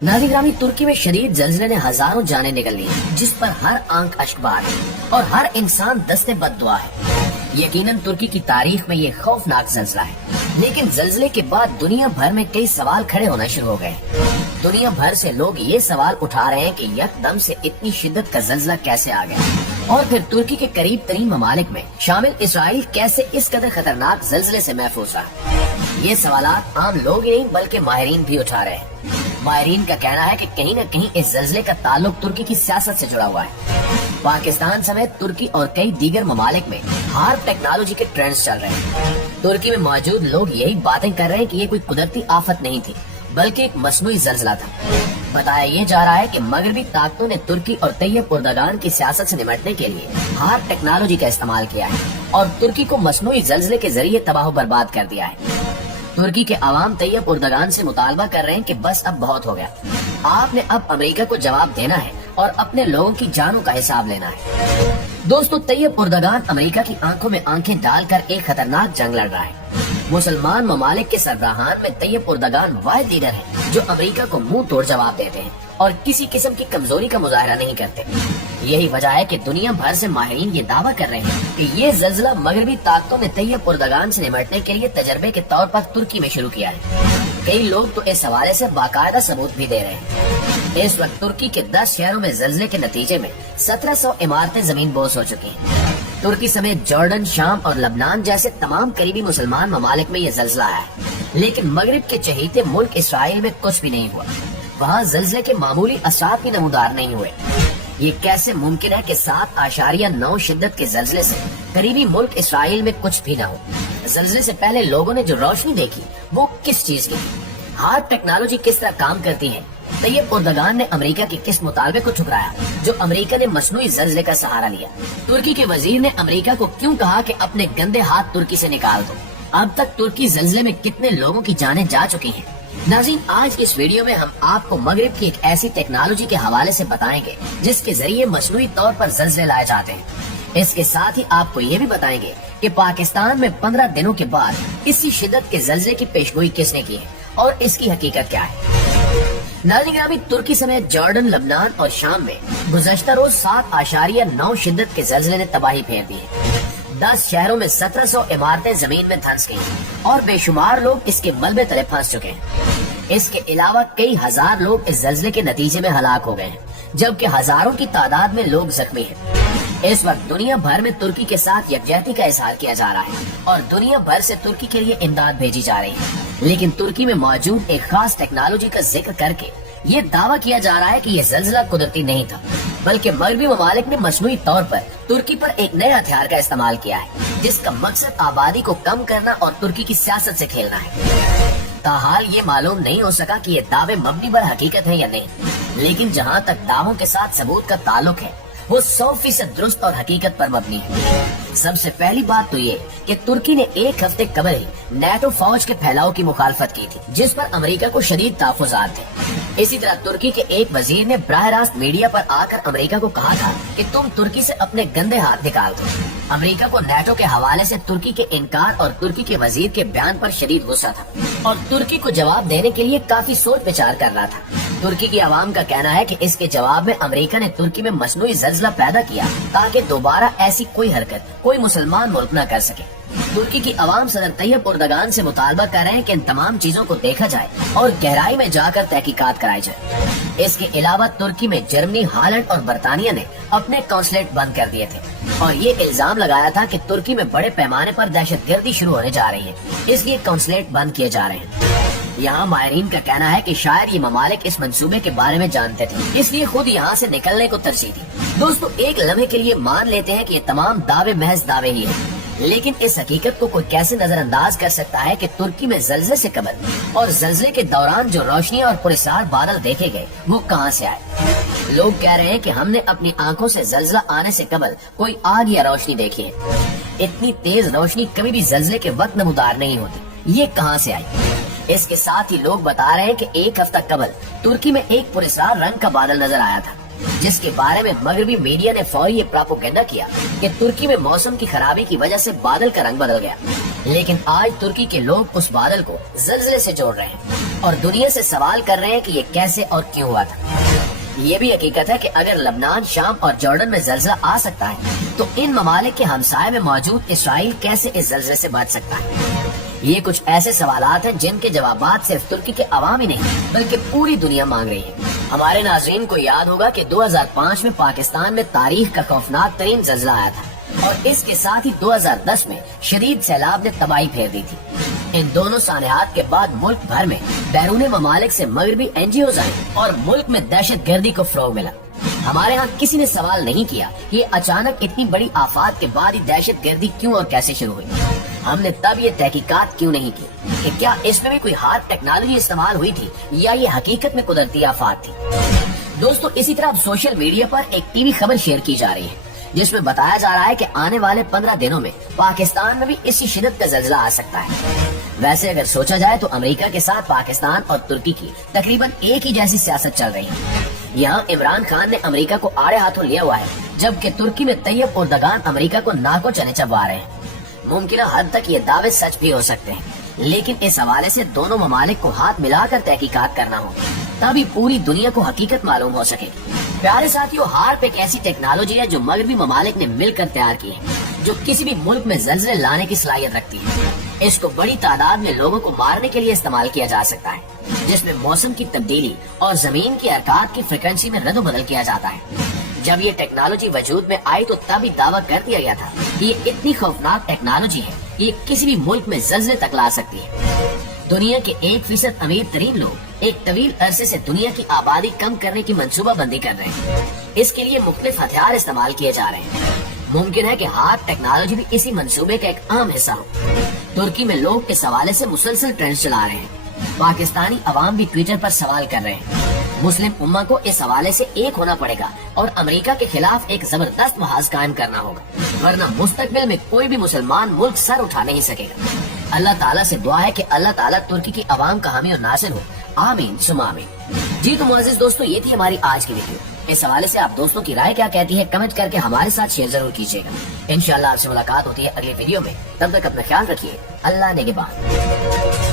नाज़रीन ग्रामी, तुर्की में शदीद जल्जले ने हजारों जानें निकल ली, जिस पर हर आंख अश्कबार है और हर इंसान दस्ते बद्दुआ है। यकीनन तुर्की की तारीख में ये खौफनाक जल्जला है, लेकिन जल्जले के बाद दुनिया भर में कई सवाल खड़े होना शुरू हो गए। दुनिया भर से लोग ये सवाल उठा रहे हैं कि यकदम से इतनी शिद्दत का जल्जला कैसे आ गया, और फिर तुर्की के करीब तरीन ममालिक में शामिल इसराइल कैसे इस कदर खतरनाक जल्जले से महफूज रहा। ये सवालात आम लोग ही नहीं बल्कि माहिरीन भी उठा रहे हैं। माहिरीन का कहना है कि कहीं न कहीं इस जल्जले का ताल्लुक तुर्की की सियासत से जुड़ा हुआ है। पाकिस्तान समेत तुर्की और कई दीगर ममालिक में हार्प टेक्नोलॉजी के ट्रेंड्स चल रहे हैं। तुर्की में मौजूद लोग यही बातें कर रहे हैं कि ये कोई कुदरती आफत नहीं थी, बल्कि एक मसनूई जल्जला था। बताया ये जा रहा है कि मगरबी ताकतों ने तुर्की और तैयब उर्दगान की सियासत से निपटने के लिए हार्प टेक्नोलॉजी का इस्तेमाल किया है और तुर्की को मसनूई जल्जले के जरिए तबाह बर्बाद कर दिया है। तुर्की के अवाम तैयब उर्दगान से मुतालबा कर रहे हैं कि बस अब बहुत हो गया, आपने अब अमेरिका को जवाब देना है और अपने लोगों की जानों का हिसाब लेना है। दोस्तों, तैयब उर्दगान अमेरिका की आंखों में आंखें डालकर एक खतरनाक जंग लड़ रहा है। मुसलमान ममालिक के सरबराहान में तैयब उर्दगान वाहिद लीडर है जो अमेरिका को मुंह तोड़ जवाब देते हैं और किसी किस्म की कमजोरी का मुजाहरा नहीं करते। यही वजह है कि दुनिया भर से माहिरीन ये दावा कर रहे हैं कि ये जल्जला मगरबी ताकतों ने तैयब उर्दगान से निपटने के लिए तजर्बे के तौर पर तुर्की में शुरू किया है। कई लोग तो इस हवाले से बाकायदा सबूत भी दे रहे हैं। इस वक्त तुर्की के 10 शहरों में जल्जले के नतीजे में 1700 इमारतें जमीन बोस हो चुकी हैं। तुर्की समेत जॉर्डन, शाम और लबनान जैसे तमाम करीबी मुसलमान ममालिक में ये जल्जला आया है, लेकिन मगरिब के चहेते मुल्क इसराइल में कुछ भी नहीं हुआ। वहाँ जल्जले के मामूली असरात भी नमूदार नहीं हुए। ये कैसे मुमकिन है कि 7.9 शिद्दत के जल्जले से करीबी मुल्क इसराइल में कुछ भी न हो। जल्जले से पहले लोगों ने जो रोशनी देखी वो किस चीज की थी? हार्प टेक्नोलॉजी किस तरह काम करती है? तैयब उर्दगान ने अमेरिका के किस मुतालबे को ठुकराया जो अमेरिका ने मसनूई जल्जले का सहारा लिया? तुर्की के वजीर ने अमेरिका को क्यों कहा कि अपने गंदे हाथ तुर्की से निकाल दो? अब तक तुर्की जल्जले में कितने लोगों की जानें जा चुकी हैं? नाज़रीन, आज इस वीडियो में हम आपको मगरिब की एक ऐसी टेक्नोलॉजी के हवाले से बताएंगे जिसके जरिए मसनूई तौर पर जल्जले लाए जाते हैं। इसके साथ ही आपको ये भी बताएंगे कि पाकिस्तान में 15 दिनों के बाद इसी शिद्दत के जल्जले की पेशगोई किसने की है और इसकी हकीकत क्या है। नाज़रीन ग्रामी, तुर्की समेत जॉर्डन, लबनान और शाम में गुज़श्ता रोज 7.9 शिद्दत के जल्जले ने तबाही फेर दी है। 10 शहरों में 1700 इमारतें जमीन में धंस गयी और बेशुमार लोग इसके मलबे तले फंस चुके हैं। इसके अलावा कई हजार लोग इस जल्जले के नतीजे में हलाक हो गए हैं, जबकि हजारों की तादाद में लोग जख्मी हैं। इस वक्त दुनिया भर में तुर्की के साथ यकजहती का इजहार किया जा रहा है और दुनिया भर से तुर्की के लिए इमदाद भेजी जा रही है, लेकिन तुर्की में मौजूद एक खास टेक्नोलॉजी का जिक्र करके ये दावा किया जा रहा है कि ये जल्जला कुदरती नहीं था, बल्कि मगरबी ममालिक ने मसनूई तौर पर तुर्की पर एक नए हथियार का इस्तेमाल किया है जिसका मकसद आबादी को कम करना और तुर्की की सियासत से खेलना है। ताहाल ये मालूम नहीं हो सका कि ये दावे मबनी पर हकीकत है या नहीं, लेकिन जहाँ तक दावों के साथ सबूत का ताल्लुक है वो 100% दुरुस्त और हकीकत पर मबनी है। सबसे पहली बात तो ये कि तुर्की ने एक हफ्ते कबल ही नेटो फौज के फैलाव की मुखालफत की थी, जिस पर अमेरिका को शदीद तहफ़्फ़ुज़ात थे। इसी तरह तुर्की के एक वजीर ने बराह रास्त मीडिया पर आकर अमेरिका को कहा था कि तुम तुर्की से अपने गंदे हाथ निकाल दो। अमेरिका को नेटो के हवाले से तुर्की के इनकार और तुर्की के वजीर के बयान पर शदीद गुस्सा था और तुर्की को जवाब देने के लिए काफी सोच विचार कर रहा था। तुर्की की आवाम का कहना है कि इसके जवाब में अमेरिका ने तुर्की में मसनूई जल्जला पैदा किया ताकि दोबारा ऐसी कोई हरकत कोई मुसलमान मुल्क न कर सके। तुर्की की आवाम सदर तैयब उर्दगान से मुतालबा कर रहे हैं कि इन तमाम चीजों को देखा जाए और गहराई में जाकर तहकीकात कराई जाए। इसके अलावा तुर्की में जर्मनी, हालैंड और बरतानिया ने अपने कौंसलेट बंद कर दिए थे और ये इल्जाम लगाया था कि तुर्की में बड़े पैमाने पर दहशतगर्दी शुरू होने जा रही है, इसलिए कौंसलेट बंद किए जा रहे हैं। यहाँ माहिरीन का कहना है कि शायद ये ममालिक इस मंसूबे के बारे में जानते थे, इसलिए खुद यहाँ से निकलने को तरजीह दी। दोस्तों, एक लम्हे के लिए मान लेते हैं कि ये तमाम दावे महज दावे ही हैं, लेकिन इस हकीकत को कोई कैसे नजरअंदाज कर सकता है कि तुर्की में जल्जले से कबल और जल्जले के दौरान जो रोशनी और पुरस्कार बादल देखे गए वो कहाँ से आए। लोग कह रहे हैं कि हमने अपनी आंखों से जल्जला आने से कबल कोई आग या रोशनी देखी है। इतनी तेज रोशनी कभी भी जल्जले के वक्त नमूदार नहीं होती, ये कहाँ से आई? इसके साथ ही लोग बता रहे हैं कि एक हफ्ता कबल तुर्की में एक पुरस्कार रंग का बादल नजर आया था, जिसके बारे में मगरबी मीडिया ने फौरी ये प्रोपेगेंडा किया कि तुर्की में मौसम की खराबी की वजह से बादल का रंग बदल गया। लेकिन आज तुर्की के लोग उस बादल को जल्जले से जोड़ रहे हैं اور دنیا سے سوال کر رہے ہیں کہ یہ کیسے اور کیوں ہوا تھا۔ یہ بھی حقیقت ہے کہ اگر لبنان، شام اور جارڈن میں زلزلہ آ سکتا ہے تو ان ممالک کے ہمسائے میں موجود اسرائیل کیسے اس زلزلے سے بچ سکتا ہے؟ یہ کچھ ایسے سوالات ہیں جن کے جوابات صرف ترکی کے عوام ہی نہیں بلکہ پوری دنیا مانگ رہی ہے۔ ہمارے ناظرین کو یاد ہوگا کہ 2005 میں پاکستان میں تاریخ کا خوفناک ترین زلزلہ آیا تھا اور اس کے ساتھ ہی 2010 میں شدید سیلاب نے تباہی پھیر دی تھی۔ ان دونوں سانحات کے بعد ملک بھر میں بیرون ممالک سے مغربی NGOs آئے اور ملک میں دہشت گردی کو فروغ ملا۔ ہمارے ہاں کسی نے سوال نہیں کیا کہ یہ اچانک اتنی بڑی آفات کے بعد ہی دہشت گردی کیوں اور کیسے شروع ہوئی۔ ہم نے تب یہ تحقیقات کیوں نہیں کی کہ کیا اس میں بھی کوئی ہارڈ ٹیکنالوجی استعمال ہوئی تھی یا یہ حقیقت میں قدرتی آفات تھی۔ دوستو، اسی طرح اب سوشل میڈیا پر ایک ٹی وی خبر شیئر کی جا رہی ہے جس میں بتایا جا رہا ہے کہ آنے والے 15 دنوں میں پاکستان میں بھی اسی شدت کا زلزلہ آ سکتا ہے۔ ویسے اگر سوچا جائے تو امریکہ کے ساتھ پاکستان اور ترکی کی تقریباً ایک ہی جیسی سیاست چل رہی ہے۔ یہاں عمران خان نے امریکہ کو آڑے ہاتھوں لیا ہوا ہے جبکہ ترکی میں طیب اردگان امریکہ کو ناکو چنے چبوا رہے ہیں۔ ممکنہ حد تک یہ دعوے سچ بھی ہو سکتے ہیں لیکن اس حوالے سے دونوں ممالک کو ہاتھ ملا کر تحقیقات کرنا ہوگی تبھی پوری دنیا کو حقیقت معلوم ہو سکے گی۔ پیارے ساتھیو، ہارپ ایک ایسی ٹیکنالوجی ہے جو مغربی ممالک نے مل کر تیار کی ہے جو کسی بھی ملک میں زلزلے لانے کی صلاحیت رکھتی ہے۔ اس کو بڑی تعداد میں لوگوں کو مارنے کے لیے استعمال کیا جا سکتا ہے جس میں موسم کی تبدیلی اور زمین کی حرکات کی فریکوینسی میں رد و بدل کیا جاتا ہے۔ جب یہ ٹیکنالوجی وجود میں آئی تو تب ہی دعویٰ کر دیا گیا تھا کہ یہ اتنی خوفناک ٹیکنالوجی ہے کہ یہ کسی بھی ملک میں زلزلے تک لا سکتی ہے۔ دنیا کے 1% امیر ترین لوگ ایک طویل عرصے سے دنیا کی آبادی کم کرنے کی منصوبہ بندی کر رہے ہیں۔ اس کے لیے مختلف ہتھیار استعمال کیے جا رہے ہیں۔ ممکن ہے کہ ہارپ ٹیکنالوجی بھی اسی منصوبے کا ایک اہم حصہ ہو۔ ترکی میں لوگ اس حوالے سے مسلسل ٹرینڈ چلا رہے ہیں۔ پاکستانی عوام بھی ٹویٹر پر سوال کر رہے ہیں۔ مسلم امہ کو اس حوالے سے ایک ہونا پڑے گا اور امریکہ کے خلاف ایک زبردست محاذ قائم کرنا ہوگا ورنہ مستقبل میں کوئی بھی مسلمان ملک سر اٹھا نہیں سکے گا۔ اللہ تعالیٰ سے دعا ہے کہ اللہ تعالیٰ ترکی کی عوام کا حامی اور ناصر ہو، آمین ثم آمین۔ جی تو معزز دوستو، یہ تھی ہماری آج کی ویڈیو۔ اس حوالے سے آپ دوستوں کی رائے کیا کہتی ہے کمنٹ کر کے ہمارے ساتھ شیئر ضرور کیجیے گا۔ انشاءاللہ آپ سے ملاقات ہوتی ہے اگلی ویڈیو میں، تب تک اپنا خیال رکھیے۔ اللہ نگہبان۔